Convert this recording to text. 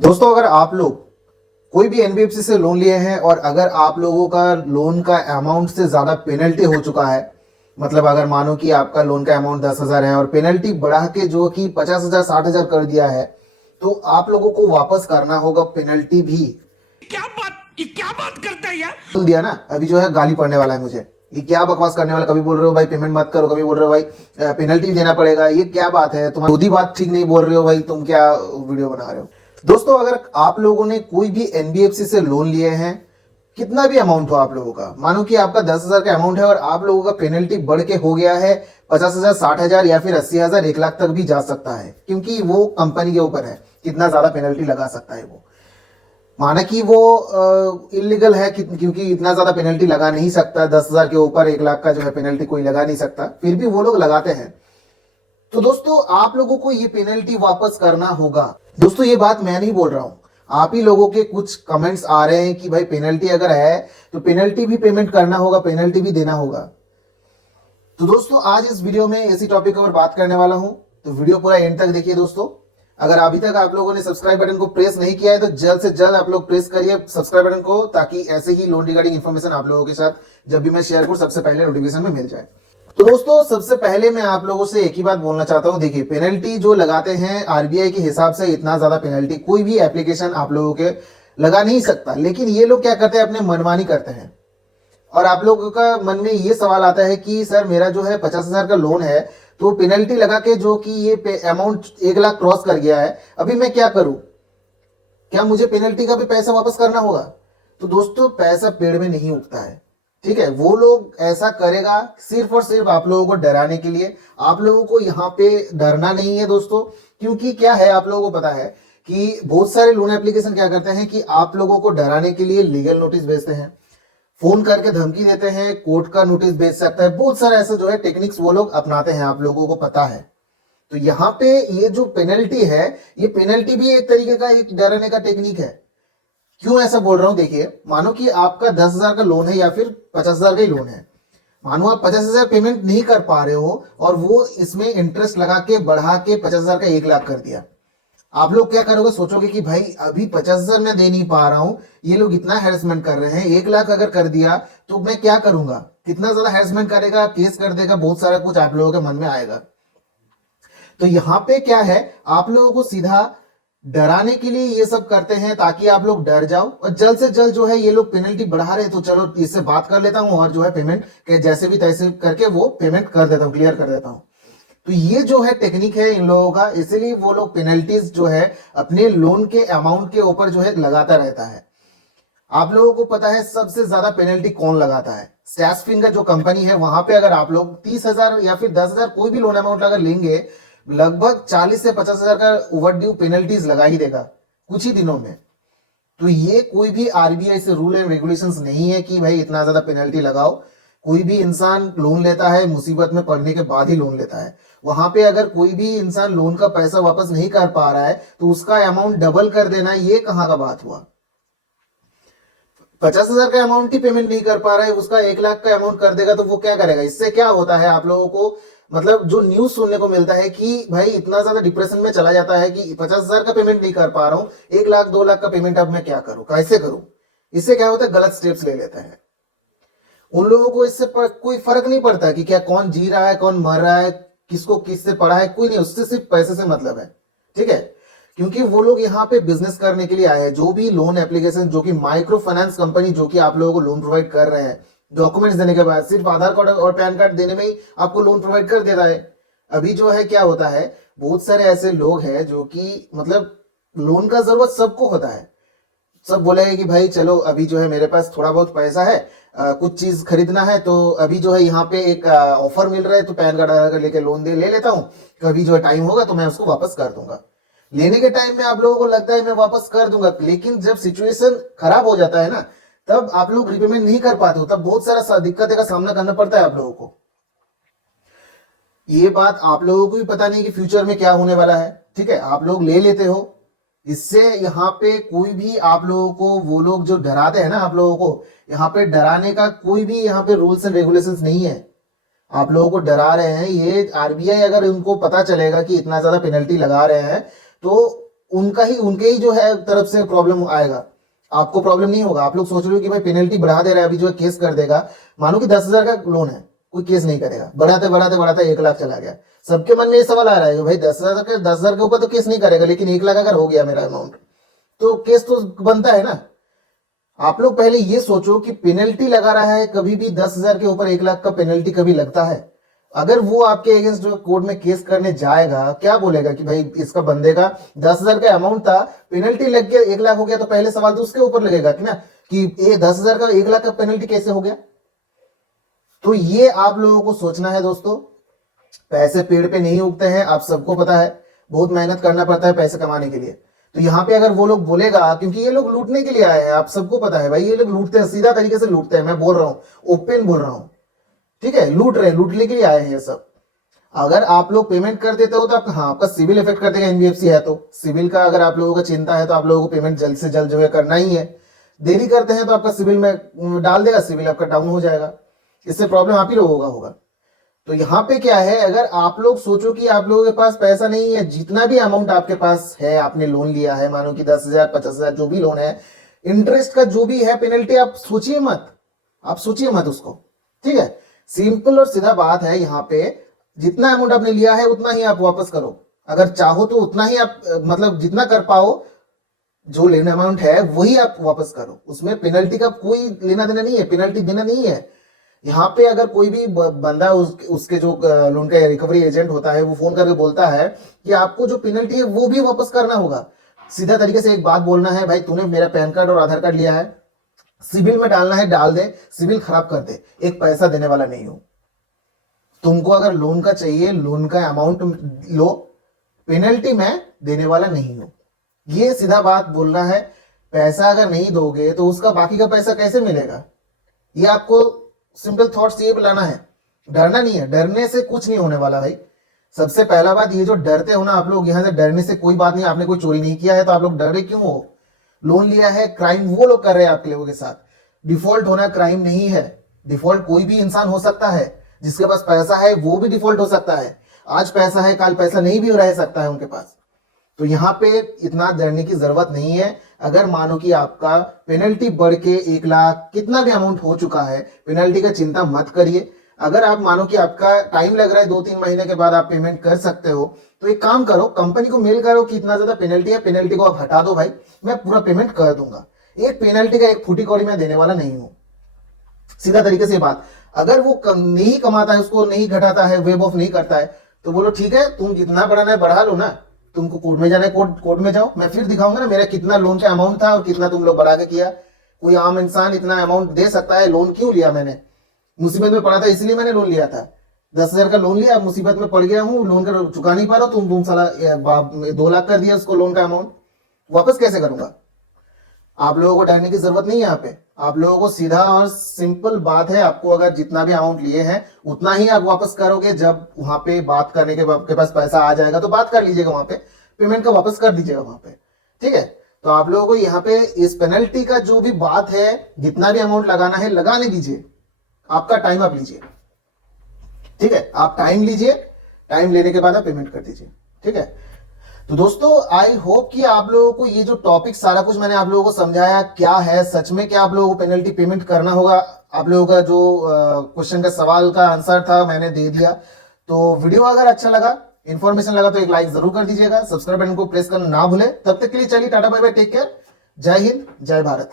दोस्तों, अगर आप लोग कोई भी एनबीएफसी से लोन लिए हैं और अगर आप लोगों का लोन का अमाउंट से ज़्यादा पेनल्टी हो चुका है, मतलब अगर मानो कि आपका लोन का अमाउंट 10,000 है और पेनल्टी बढ़ा के जो कि 50,000 60,000 कर दिया है, तो आप लोगों को वापस करना होगा पेनल्टी भी। क्या बात करता है यार। बोल दिया ना, अभी जो है गाली पड़ने वाला है मुझे। ये क्या बकवास करने वाला, कभी बोल रहे हो भाई पेमेंट मत करो, कभी बोल रहे हो भाई पेनल्टी देना पड़ेगा। ये क्या बात है, तुम खुद ही बात ठीक नहीं बोल रहे हो भाई, तुम क्या वीडियो बना रहे हो। दोस्तों, अगर आप लोगों ने कोई भी एनबीएफसी से लोन लिए हैं, कितना भी अमाउंट हो आप लोगों का, मानो कि आपका 10,000 का अमाउंट है और आप लोगों का पेनल्टी बढ़ के हो गया है 50,000 60,000 या फिर 80,000 1 लाख तक भी जा सकता है, क्योंकि वो कंपनी के ऊपर है कितना ज्यादा पेनल्टी लगा सकता है वो। माना कि वो इलीगल है क्योंकि इतना ज्यादा पेनल्टी लगा नहीं सकता, 10,000 के ऊपर 1 लाख का जो है पेनल्टी कोई लगा नहीं सकता, फिर भी वो लोग लगाते हैं। तो दोस्तों, आप लोगों को ये पेनल्टी वापस करना होगा। दोस्तों, ये बात मैं नहीं बोल रहा हूं, आप ही लोगों के कुछ कमेंट्स आ रहे हैं कि भाई पेनल्टी अगर है तो पेनल्टी भी पेमेंट करना होगा, पेनल्टी भी देना होगा। तो दोस्तों, आज इस वीडियो में इसी टॉपिक पर बात करने वाला हूं, तो वीडियो पूरा एंड तक देखिए। दोस्तों, अगर अभी तक आप लोगों ने सब्सक्राइब बटन को प्रेस नहीं किया है तो जल्द से जल्द आप लोग प्रेस करिए सब्सक्राइब बटन को, ताकि ऐसे ही लोन रिगार्डिंग इन्फॉर्मेशन आप लोगों के साथ जब भी मैं शेयर करूं सबसे पहले नोटिफिकेशन में मिल जाए। तो दोस्तों, सबसे पहले मैं आप लोगों से एक ही बात बोलना चाहता हूं। देखिए, पेनल्टी जो लगाते हैं आरबीआई के हिसाब से, इतना ज्यादा पेनल्टी कोई भी एप्लीकेशन आप लोगों के लगा नहीं सकता, लेकिन ये लोग क्या करते हैं, अपने मनमानी करते हैं। और आप लोगों का मन में ये सवाल आता है कि सर मेरा जो है 50,000 का लोन है, तो पेनल्टी लगा के जो कि ये अमाउंट 1 लाख क्रॉस कर गया है, अभी मैं क्या करूं, क्या मुझे पेनल्टी का भी पैसा वापस करना होगा? तो दोस्तों, पैसा पेड़ में नहीं उगता है, ठीक है। वो लोग ऐसा करेगा सिर्फ और सिर्फ आप लोगों को डराने के लिए। आप लोगों को यहाँ पे डरना नहीं है दोस्तों, क्योंकि क्या है, आप लोगों को पता है कि बहुत सारे लोन एप्लीकेशन क्या करते हैं कि आप लोगों को डराने के लिए लीगल नोटिस भेजते हैं, फोन करके धमकी देते हैं, कोर्ट का नोटिस भेज सकता है, बहुत सारे ऐसे जो है टेक्निक्स वो लोग अपनाते हैं, आप लोगों को पता है। तो यहाँ पे ये जो पेनल्टी है, ये पेनल्टी भी एक तरीके का एक डराने का टेक्निक है। क्यों ऐसा बोल रहा हूं, देखिए, मानो कि आपका 10,000 का लोन है या फिर 50,000 का ही लोन है। मानो आप 50,000 पेमेंट नहीं कर पा रहे हो और वो इसमें इंटरेस्ट लगा के बढ़ा के 50,000 का 1 लाख कर दिया। आप लोग क्या करोगे, सोचोगे कि भाई अभी 50,000 मैं दे नहीं पा रहा हूं, ये लोग इतना हैरेसमेंट कर रहे हैं, 1 लाख अगर कर दिया तो मैं क्या करूंगा, कितना ज्यादा हैरेसमेंट करेगा, केस कर देगा, बहुत सारा कुछ आप लोगों के मन में आएगा। तो यहाँ पे क्या है, आप लोगों को सीधा डराने के लिए ये सब करते हैं, ताकि आप लोग डर जाओ और जल्द से जल्द जो है ये लोग पेनल्टी बढ़ा रहे हैं, तो चलो इससे बात कर लेता हूं और जो है पेमेंट के जैसे भी तैसे करके वो पेमेंट कर देता हूं, क्लियर कर देता हूं। तो ये जो है टेक्निक है इन लोगों का, इसीलिए वो लोग पेनल्टीज जो है अपने लोन के अमाउंट के ऊपर जो है लगाता रहता है। आप लोगों को पता है सबसे ज्यादा पेनल्टी कौन लगाता है? स्टैश फिंगर जो कंपनी है, वहां पे अगर आप लोग 30,000 या फिर 10,000 कोई भी लोन अमाउंट अगर लेंगे, लगभग 40 से 50,000 का ओवर ड्यू पेनल्टीज लगा ही देगा कुछ ही दिनों में। तो ये कोई भी आरबीआई से रूल एंड रेगुलेशंस नहीं है कि भाई इतना ज्यादा पेनल्टी लगाओ। कोई भी इंसान लोन लेता है मुसीबत में पड़ने के बाद ही लोन लेता है। वहां पे अगर कोई भी इंसान लोन का पैसा वापस नहीं कर पा रहा है तो उसका अमाउंट डबल कर देना, ये कहां का बात हुआ? 50,000 का अमाउंट ही पेमेंट नहीं कर पा रहा है, उसका 1 लाख का अमाउंट कर देगा, तो वो क्या करेगा? इससे क्या होता है आप लोगों को, मतलब जो न्यूज सुनने को मिलता है कि भाई इतना ज्यादा डिप्रेशन में चला जाता है कि 50,000 का पेमेंट नहीं कर पा रहा हूं, 1 लाख 2 लाख का पेमेंट अब मैं क्या करूं, कैसे करूं? इससे क्या होता है, गलत स्टेप्स ले लेते हैं। उन लोगों को इससे कोई फर्क नहीं पड़ता कि क्या कौन जी रहा है, कौन मर रहा है, किसको किससे पढ़ा है, कोई नहीं, उससे सिर्फ पैसे से मतलब है, ठीक है। क्योंकि वो लोग यहाँ पे बिजनेस करने के लिए आए हैं। जो भी लोन एप्लीकेशन, जो कि माइक्रो फाइनेंस कंपनी जो कि आप लोगों को लोन प्रोवाइड कर रहे हैं, डॉक्यूमेंट्स देने के बाद सिर्फ आधार कार्ड और पैन कार्ड देने में ही आपको लोन प्रोवाइड कर दे रहा है। अभी जो है क्या होता है, बहुत सारे ऐसे लोग हैं जो कि मतलब लोन का जरूरत सबको होता है। सब बोलेंगे कि भाई चलो अभी जो है मेरे पास थोड़ा बहुत पैसा है, कुछ चीज खरीदना है, तो अभी जो है यहाँ पे एक ऑफर मिल रहा है, तो पैन कार्ड आधार कार्ड लेके लोन ले लेता हूँ, कभी जो है टाइम होगा तो मैं उसको वापस कर दूंगा। लेने के टाइम में आप लोगों को लगता है मैं वापस कर दूंगा, लेकिन जब सिचुएशन खराब हो जाता है ना, तब आप लोग रिपेमेंट नहीं कर पाते हो, तब बहुत सारा दिक्कत का सामना करना पड़ता है आप लोगों को। ये बात आप लोगों को भी पता नहीं कि फ्यूचर में क्या होने वाला है, ठीक है। आप लोग ले लेते हो, इससे यहाँ पे कोई भी आप लोगों को, वो लोग जो डराते हैं ना आप लोगों को, यहाँ पे डराने का कोई भी यहाँ पे रूल्स एंड रेगुलेशंस नहीं है। आप लोगों को डरा रहे हैं, ये आरबीआई अगर उनको पता चलेगा कि इतना ज्यादा पेनल्टी लगा रहे हैं, तो उनके ही जो है तरफ से प्रॉब्लम आएगा, आपको प्रॉब्लम नहीं होगा। आप लोग सोच रहे हो कि भाई पेनल्टी बढ़ा दे रहा है, अभी जो है केस कर देगा। मानो कि 10,000 का लोन है, कोई केस नहीं करेगा, बढ़ाते बढ़ाते बढ़ाते 1 लाख चला गया। सबके मन में ये सवाल आ रहा है कि भाई 10,000 के ऊपर तो केस नहीं करेगा, लेकिन 1 लाख अगर हो गया मेरा अमाउंट तो केस तो बनता है ना। आप लोग पहले ये सोचो कि पेनल्टी लगा रहा है, कभी भी 10,000 के ऊपर 1 लाख का पेनल्टी कभी लगता है? अगर वो आपके अगेंस्ट जो कोर्ट में केस करने जाएगा, क्या बोलेगा कि भाई इसका बंदे का 10,000 का अमाउंट था, पेनल्टी लग गया 1 लाख हो गया, तो पहले सवाल तो उसके ऊपर लगेगा कि ना कि ये 10,000 का 1 लाख का पेनल्टी कैसे हो गया। तो ये आप लोगों को सोचना है दोस्तों। पैसे पेड़ पे नहीं उगते हैं, आप सबको पता है, बहुत मेहनत करना पड़ता है पैसे कमाने के लिए। तो यहाँ पे अगर वो लोग बोलेगा, क्योंकि ये लोग लूटने के लिए आए हैं, आप सबको पता है भाई, ये लोग लूटते हैं, सीधा तरीके से लूटते हैं। मैं बोल रहा हूँ, ओपन बोल रहा हूँ, ठीक है, लूट रहे हैं, लूटने के लिए आए हैं ये सब। अगर आप लोग पेमेंट कर देते हो तो आपका, हाँ, आपका सिविल इफेक्ट कर देगा। एनबीएफसी है तो सिविल का अगर आप लोगों को चिंता है तो आप लोगों को पेमेंट जल्द से जल्द जो है करना ही है। देरी करते हैं तो आपका सिविल में डाल देगा, सिविल आपका डाउन हो जाएगा, इससे प्रॉब्लम आप ही लोगों का होगा। तो यहाँ पे क्या है, अगर आप लोग सोचो कि आप लोगों के पास पैसा नहीं है, जितना भी अमाउंट आपके पास है, आपने लोन लिया है, मानो कि 10,000 50,000 जो भी लोन है, इंटरेस्ट का जो भी है पेनल्टी, आप सोचिए मत, आप सोचिए मत उसको, ठीक है। सिंपल और सीधा बात है, यहाँ पे जितना अमाउंट आपने लिया है उतना ही आप वापस करो। अगर चाहो तो उतना ही आप, मतलब जितना कर पाओ, जो लेना अमाउंट है वही आप वापस करो। उसमें पेनल्टी का कोई लेना देना नहीं है, पेनल्टी देना नहीं है। यहाँ पे अगर कोई भी बंदा उसके जो लोन का रिकवरी एजेंट होता है, वो फोन करके बोलता है कि आपको जो पेनल्टी है वो भी वापस करना होगा, सीधा तरीके से एक बात बोलना है, भाई तूने मेरा पैन कार्ड और आधार कार्ड लिया है, सिविल में डालना है डाल दे, सिविल खराब कर दे, एक पैसा देने वाला नहीं हूं। तुमको अगर लोन का चाहिए, लोन का अमाउंट लो, पेनल्टी मैं देने वाला नहीं हूं, ये सीधा बात बोलना है। पैसा अगर नहीं दोगे तो उसका बाकी का पैसा कैसे मिलेगा, ये आपको सिंपल थॉट्स ये लाना है। डरना नहीं है, डरने से कुछ नहीं होने वाला भाई। सबसे पहला बात, ये जो डरते हो ना आप लोग, यहां से डरने से कोई बात नहीं। आपने कोई चोरी नहीं किया है तो आप लोग डरे क्यों हो? लोन लिया है, क्राइम वो लोग कर रहे हैं आपके लोगों के साथ। डिफॉल्ट होना क्राइम नहीं है, डिफॉल्ट कोई भी इंसान हो सकता है, जिसके पास पैसा है वो भी डिफॉल्ट हो सकता है। आज पैसा है, कल पैसा नहीं भी रह सकता है उनके पास। तो यहाँ पे इतना डरने की जरूरत नहीं है। अगर मानो कि आपका पेनल्टी बढ़ के 1 लाख कितना भी अमाउंट हो चुका है, पेनल्टी का चिंता मत करिए। अगर आप मानो कि आपका टाइम लग रहा है, 2-3 महीने के बाद आप पेमेंट कर सकते हो, तो एक काम करो, कंपनी को मेल करो कि इतना ज्यादा पेनल्टी है, पेनल्टी को आप हटा दो भाई, मैं पूरा पेमेंट कर दूंगा। एक पेनल्टी का एक फूटी कौड़ी मैं देने वाला नहीं हूं, सीधा तरीके से बात। अगर वो नहीं कमाता है, उसको नहीं घटाता है, वेब ऑफ नहीं करता है, तो बोलो ठीक है, तुम जितना बढ़ाना है बढ़ा लो ना, तुमको कोर्ट में जाना है कोर्ट में जाओ, मैं फिर दिखाऊंगा ना मेरा कितना लोन का अमाउंट था और कितना तुम लोग बढ़ा के किया। कोई आम इंसान इतना अमाउंट दे सकता है? लोन क्यों लिया मैंने? मुसीबत में पड़ा था इसलिए मैंने लोन लिया था। 10,000 का लोन लिया, मुसीबत में पड़ गया हूँ, लोन का चुका नहीं पा रहा, तुम साला 2 लाख कर दिया उसको लोन का अमाउंट, वापस कैसे करूंगा? आप लोगों को डरने की जरूरत नहीं है। यहाँ पे आप लोगों को सीधा और सिंपल बात है, आपको अगर जितना भी अमाउंट लिए हैं उतना ही आप वापस करोगे। जब वहां पे बात करने के आपके पास पैसा आ जाएगा तो बात कर लीजिएगा, वहां पे पेमेंट का वापस कर दीजिएगा वहां पे, ठीक है। तो आप लोगों को यहाँ पे इस पेनल्टी का जो भी बात है, जितना भी अमाउंट लगाना है लगाने दीजिए, आपका टाइम आप लीजिए, ठीक है। आप टाइम लीजिए, टाइम लेने के बाद आप पेमेंट कर दीजिए, ठीक है। तो दोस्तों, आई होप कि आप लोगों को ये जो टॉपिक सारा कुछ मैंने आप लोगों को समझाया क्या है, सच में क्या आप लोगों को पेनल्टी पेमेंट करना होगा, आप लोगों का जो क्वेश्चन का सवाल का आंसर था मैंने दे दिया। तो वीडियो अगर अच्छा लगा, इन्फॉर्मेशन लगा, तो एक लाइक जरूर कर दीजिएगा, सब्सक्राइब बटन को प्रेस करना ना भूले। तब तक के लिए चलिए tata bye bye, take care, जय हिंद जय भारत।